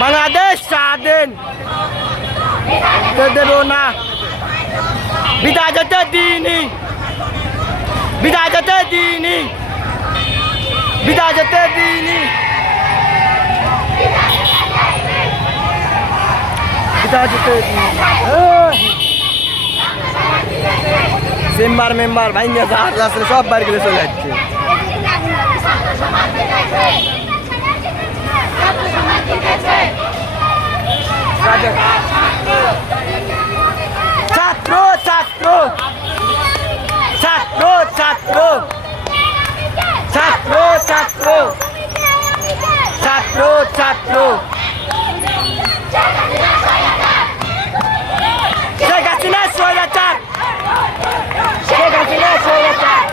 বাংলাদেশ স্বাধীন দেব না, বিদায় যেতে দিইনি, বিদায় যেতে দিইনি, বিদায় যেতে দিইনি, বিদায় যেতে দিইনি। চেম্বার মেম্বার ভাইঙ্গা জাহাজ আসলে সব বার গেলে চলে যাচ্ছে। ছাত্র ছাত্র ছাত্র ছাত্র ছাত্র ছাত্র ছাত্র ছাত্র শেখ হাসিনা স্বৈরাচার, শেখ হাসিনা স্বৈরাচার।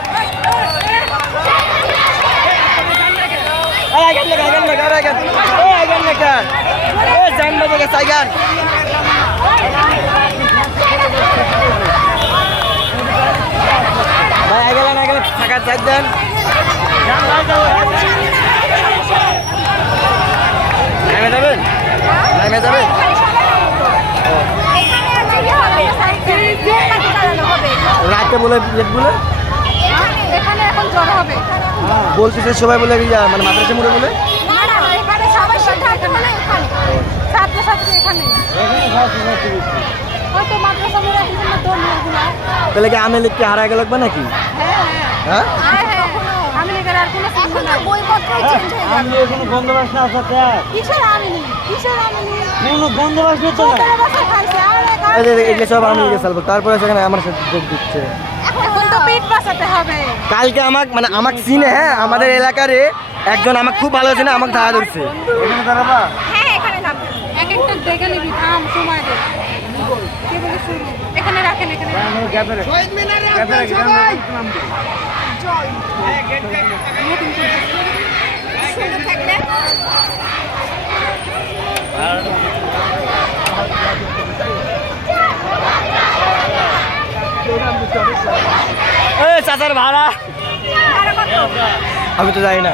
আগান লেখা, আগান লেখা, আগান, ও আগান লেখা, ও জানবে থেকে সাইগান। ভাই আগেলেন, আগেলেন, থাকার চাই দেন। নামে যাবেন, নামে যাবেন। রাতে বলে লেট বলে এখানে এখন জ্বর হবে বলতেছে সবাই বলে মানে মাদ্রাসা মোড়ে বলে না না এখানে সবাই সাথে এখানে ছাত্র ছাত্রী এখানে হয়তো মাদ্রাসা মোড়ে এখানে দৌড় নিয়ে তাহলে কি আমি লিখতে হারা গেল নাকি? হ্যাঁ আমি লিখার আর কোনো এখন তো বইপত্রই চেঞ্জ হয়ে যাবে। আমি এখানে বন্দোবস্ত আছে স্যার। কিসের আমিনি কিসের আমিনি কোনো বন্দোবস্ত তো না। এগুলো সব আমি লিখে ফেলবো, তারপরে সেখানে আমার সাথে যোগ দিচ্ছে। এখন তো পেট বাঁচাতে হবে। কালকে আমাকে মানে আমাকে চিনে, হ্যাঁ আমাদের এলাকারে একজন আমাকে খুব ভালো চিনে, আমাকে ধারা ধরছে। এখানে দাঁড়াবা? হ্যাঁ এখানে নাম এক একটা দেখে নিবি থাম সময় দে কে বলে শুরু এখানে রাখেন এখানে শহীদ মিনারে আসবেন সবাই। জল শুরু থাকলে চাচার ভাড়া আমি তো জানি না।